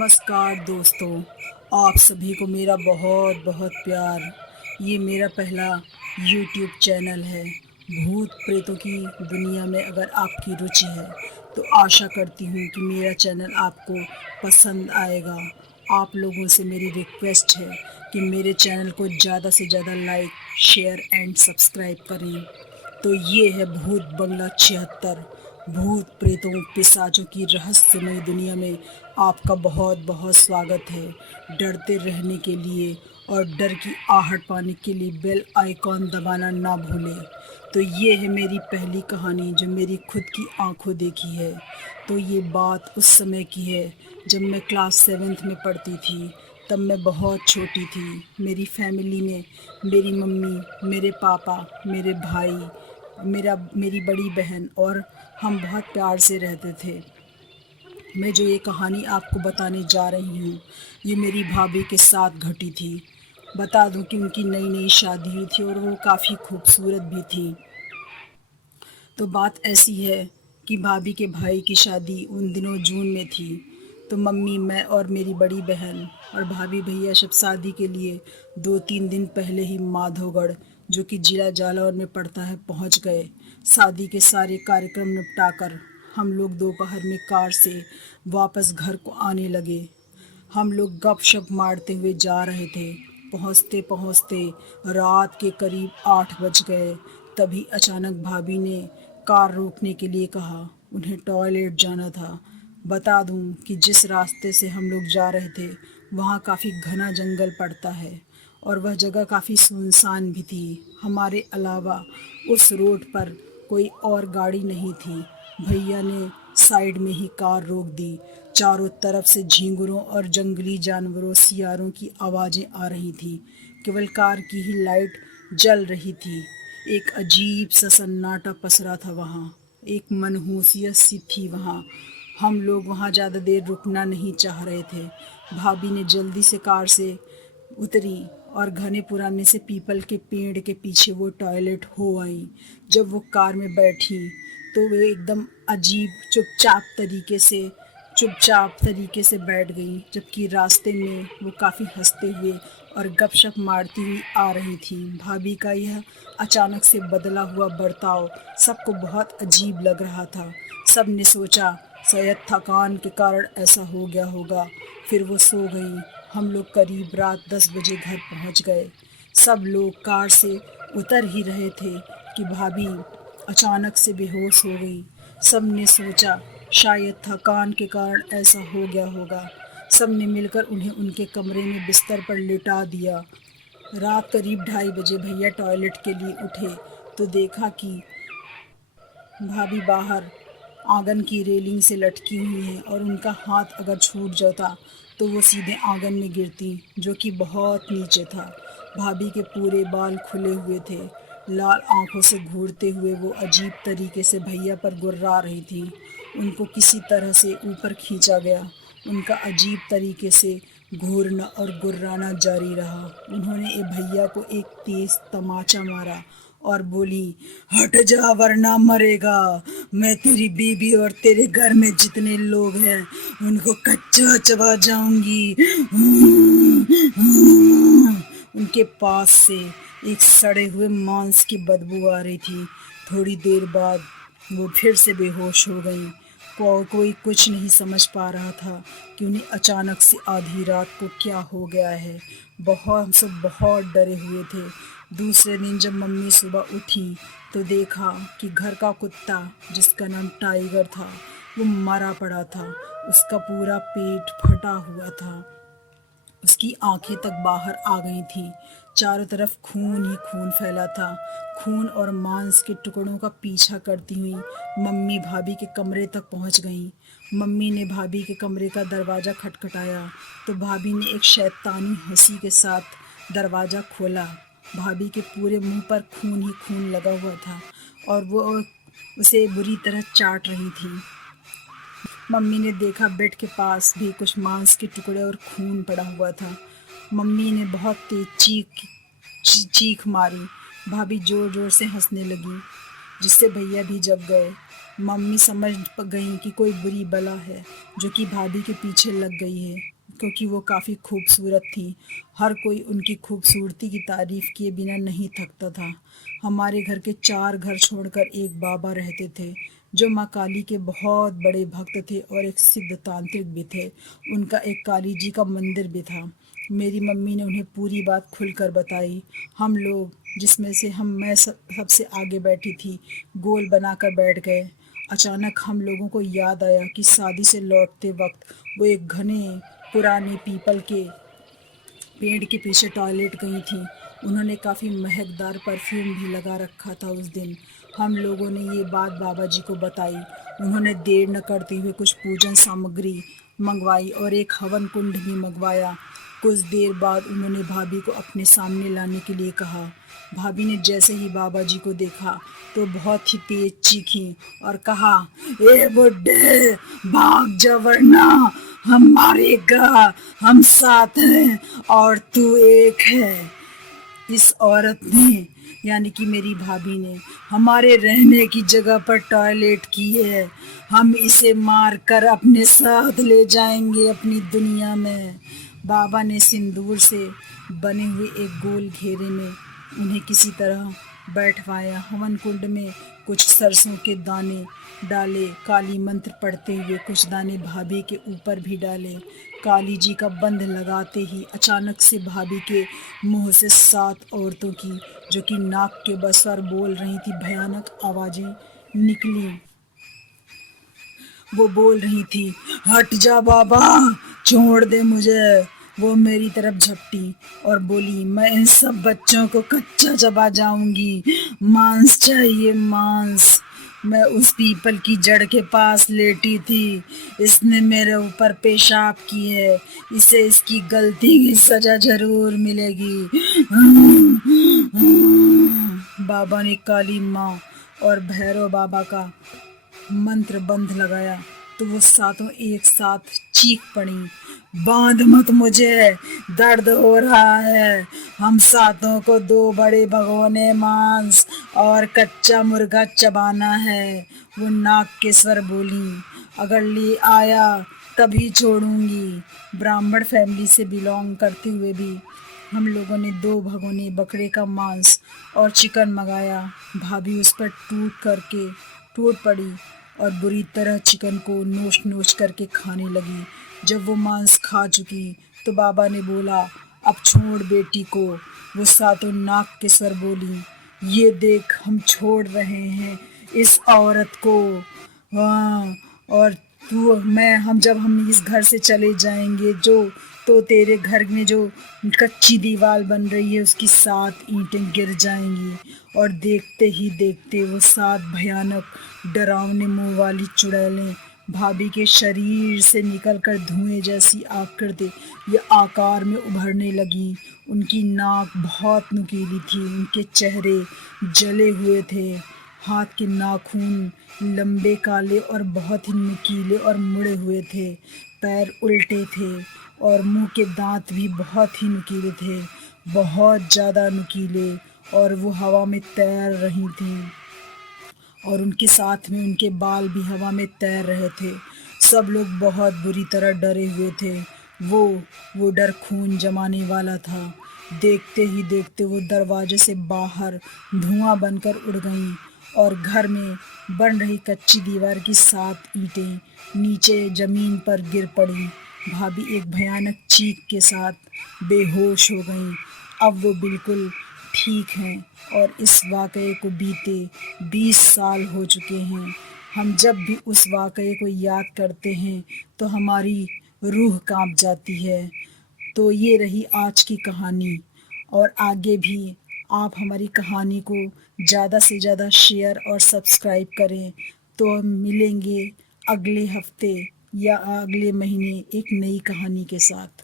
नमस्कार दोस्तों, आप सभी को मेरा बहुत बहुत प्यार। ये मेरा पहला YouTube चैनल है। भूत प्रेतों की दुनिया में अगर आपकी रुचि है तो आशा करती हूँ कि मेरा चैनल आपको पसंद आएगा। आप लोगों से मेरी रिक्वेस्ट है कि मेरे चैनल को ज़्यादा से ज़्यादा लाइक, शेयर एंड सब्सक्राइब करें। तो ये है भूत बंगला 76। भूत प्रेतों पिशाचों की रहस्यमय दुनिया में आपका बहुत बहुत स्वागत है। डरते रहने के लिए और डर की आहट पाने के लिए बेल आइकॉन दबाना ना भूलें। तो ये है मेरी पहली कहानी जो मेरी खुद की आंखों देखी है। तो ये बात उस समय की है जब मैं क्लास 7th में पढ़ती थी। तब मैं बहुत छोटी थी। मेरी फैमिली में मेरी मम्मी, मेरे पापा, मेरे भाई, मेरी बड़ी बहन और हम बहुत प्यार से रहते थे। मैं जो ये कहानी आपको बताने जा रही हूँ ये मेरी भाभी के साथ घटी थी। बता दूँ कि उनकी नई नई शादी हुई थी और वो काफ़ी खूबसूरत भी थी। तो बात ऐसी है कि भाभी के भाई की शादी उन दिनों जून में थी। तो मम्मी, मैं और मेरी बड़ी बहन और भाभी भैया सब शादी के लिए 2-3 दिन पहले ही माधोगढ़, जो कि जिला जालौर में पड़ता है, पहुंच गए। शादी के सारे कार्यक्रम निपटाकर हम लोग दोपहर में कार से वापस घर को आने लगे। हम लोग गपशप मारते हुए जा रहे थे। पहुंचते पहुंचते रात के करीब 8 बज गए। तभी अचानक भाभी ने कार रोकने के लिए कहा। उन्हें टॉयलेट जाना था। बता दूं कि जिस रास्ते से हम लोग जा रहे थे वहाँ काफ़ी घना जंगल पड़ता है और वह जगह काफ़ी सुनसान भी थी। हमारे अलावा उस रोड पर कोई और गाड़ी नहीं थी। भैया ने साइड में ही कार रोक दी। चारों तरफ से झींगुरों और जंगली जानवरों, सियारों की आवाज़ें आ रही थीं। केवल कार की ही लाइट जल रही थी। एक अजीब सा सन्नाटा पसरा था वहाँ। एक मनहूसियत सी थी वहाँ। हम लोग वहाँ ज़्यादा देर रुकना नहीं चाह रहे थे। भाभी ने जल्दी से कार से उतरी और घने पुराने से पीपल के पेड़ के पीछे वो टॉयलेट हो आई। जब वो कार में बैठी तो वो एकदम अजीब चुपचाप तरीके से बैठ गई, जबकि रास्ते में वो काफ़ी हंसते हुए और गपशप मारती हुई आ रही थी। भाभी का यह अचानक से बदला हुआ बर्ताव सबको बहुत अजीब लग रहा था। सब ने सोचा शायद थकान के कारण ऐसा हो गया होगा। फिर वो सो गई। हम लोग करीब रात 10 बजे घर पहुंच गए। सब लोग कार से उतर ही रहे थे कि भाभी अचानक से बेहोश हो गई। सब ने सोचा शायद थकान के कारण ऐसा हो गया होगा। सब ने मिलकर उन्हें उनके कमरे में बिस्तर पर लिटा दिया। रात करीब 2:30 बजे भैया टॉयलेट के लिए उठे तो देखा कि भाभी बाहर आंगन की रेलिंग से लटकी हुई हैं और उनका हाथ अगर छूट जाता तो वो सीधे आंगन में गिरती, जो कि बहुत नीचे था। भाभी के पूरे बाल खुले हुए थे। लाल आंखों से घूरते हुए वो अजीब तरीके से भैया पर गुर्रा रही थी। उनको किसी तरह से ऊपर खींचा गया। उनका अजीब तरीके से घूरना और गुर्राना जारी रहा। उन्होंने भैया को एक तेज तमाचा मारा और बोली, हट जा वरना मरेगा। मैं तेरी बीबी और तेरे घर में जितने लोग हैं उनको कच्चा चबा जाऊंगी। उनके पास से एक सड़े हुए मांस की बदबू आ रही थी। थोड़ी देर बाद वो फिर से बेहोश हो गई। कोई कुछ नहीं समझ पा रहा था कि उन्हें अचानक से आधी रात को क्या हो गया है। हम सब बहुत डरे हुए थे। दूसरे दिन जब मम्मी सुबह उठी तो देखा कि घर का कुत्ता, जिसका नाम टाइगर था, वो मरा पड़ा था। उसका पूरा पेट फटा हुआ था। उसकी आंखें तक बाहर आ गई थीं। चारों तरफ खून ही खून फैला था। खून और मांस के टुकड़ों का पीछा करती हुई मम्मी भाभी के कमरे तक पहुंच गईं। मम्मी ने भाभी के कमरे का दरवाज़ा खटखटाया तो भाभी ने एक शैतानी हंसी के साथ दरवाज़ा खोला। भाभी के पूरे मुंह पर खून ही खून लगा हुआ था और वो उसे बुरी तरह चाट रही थी। मम्मी ने देखा बेड के पास भी कुछ मांस के टुकड़े और खून पड़ा हुआ था। मम्मी ने बहुत तेज चीख मारी। भाभी जोर जोर से हंसने लगी, जिससे भैया भी जग गए। मम्मी समझ गई कि कोई बुरी बला है जो कि भाभी के पीछे लग गई है। क्योंकि वो काफ़ी खूबसूरत थी। हर कोई उनकी खूबसूरती की तारीफ़ किए बिना नहीं थकता था। हमारे घर के 4 घर छोड़कर एक बाबा रहते थे, जो माँ काली के बहुत बड़े भक्त थे और एक सिद्ध तांत्रिक भी थे। उनका एक काली जी का मंदिर भी था। मेरी मम्मी ने उन्हें पूरी बात खुलकर बताई। हम लोग, जिसमें से मैं सबसे आगे बैठी थी, गोल बनाकर बैठ गए। अचानक हम लोगों को याद आया कि शादी से लौटते वक्त वो एक घने पुराने पीपल के पेड़ के पीछे टॉयलेट गई थी। उन्होंने काफ़ी महकदार परफ्यूम भी लगा रखा था उस दिन। हम लोगों ने ये बात बाबा जी को बताई। उन्होंने देर न करते हुए कुछ पूजन सामग्री मंगवाई और एक हवन कुंड भी मंगवाया। कुछ देर बाद उन्होंने भाभी को अपने सामने लाने के लिए कहा। भाभी ने जैसे ही बाबा जी को देखा तो बहुत ही तेज चीखी और कहा, ए बुड्ढे, भाग जा वरना हम मारेगा। हम 7 हैं और तू एक है। इस औरत ने, यानी कि मेरी भाभी ने, हमारे रहने की जगह पर टॉयलेट की है। हम इसे मार कर अपने साथ ले जाएंगे अपनी दुनिया में। बाबा ने सिंदूर से बने हुए एक गोल घेरे में उन्हें किसी तरह बैठवाया। हवन कुंड में कुछ सरसों के दाने डाले। काली मंत्र पढ़ते हुए कुछ दाने भाभी के ऊपर भी डाले। काली जी का बंध लगाते ही अचानक से भाभी के मुंह से 7 औरतों की, जो कि नाक के बल पर बोल रही थी, भयानक आवाज़ें निकली। वो बोल रही थी, हट जा बाबा, छोड़ दे मुझे। वो मेरी तरफ झपटी और बोली, मैं इन सब बच्चों को कच्चा चबा जाऊंगी। मांस चाहिए, मांस। मैं उस पीपल की जड़ के पास लेटी थी। इसने मेरे ऊपर पेशाब की है। इसे इसकी गलती की सजा जरूर मिलेगी। बाबा ने काली माँ और भैरव बाबा का मंत्र बंध लगाया तो वो 7 एक साथ चीख पड़ी, बांध मत मुझे, दर्द हो रहा है। हम 7 को 2 बड़े भगोने मांस और कच्चा मुर्गा चबाना है। वो नाक के स्वर बोली, अगर ले आया तभी छोड़ूंगी। ब्राह्मण फैमिली से बिलोंग करते हुए भी हम लोगों ने 2 भगोने बकरे का मांस और चिकन मंगाया। भाभी उस पर टूट पड़ी और बुरी तरह चिकन को नोच नोच करके खाने लगी। जब वो मांस खा चुकी तो बाबा ने बोला, अब छोड़ बेटी को। वो 7 नाक के स्वर बोली, ये देख, हम छोड़ रहे हैं इस औरत को। हाँ, और तू मैं हम इस घर से चले जाएंगे तो तेरे घर में जो कच्ची दीवार बन रही है उसकी 7 ईंटें गिर जाएंगी। और देखते ही देखते वो 7 भयानक डरावने मुंह वाली चुड़ैलें भाभी के शरीर से निकलकर धुएं जैसी आकृति या आकार में उभरने लगी। उनकी नाक बहुत नुकीली थी। उनके चेहरे जले हुए थे। हाथ के नाखून लंबे, काले और बहुत ही नुकीले और मुड़े हुए थे। पैर उल्टे थे और मुंह के दांत भी बहुत ही नुकीले थे, बहुत ज़्यादा नुकीले। और वो हवा में तैर रही थीं और उनके साथ में उनके बाल भी हवा में तैर रहे थे। सब लोग बहुत बुरी तरह डरे हुए थे। वो डर खून जमाने वाला था। देखते ही देखते वो दरवाजे से बाहर धुआं बनकर उड़ गईं और घर में बन रही कच्ची दीवार की 7 ईंटें नीचे ज़मीन पर गिर पड़ी। भाभी एक भयानक चीख के साथ बेहोश हो गईं। अब वो बिल्कुल ठीक हैं और इस वाक़ये को बीते 20 साल हो चुके हैं। हम जब भी उस वाक़ये को याद करते हैं तो हमारी रूह कांप जाती है। तो ये रही आज की कहानी और आगे भी आप हमारी कहानी को ज़्यादा से ज़्यादा शेयर और सब्सक्राइब करें। तो हम मिलेंगे अगले हफ्ते या अगले महीने एक नई कहानी के साथ।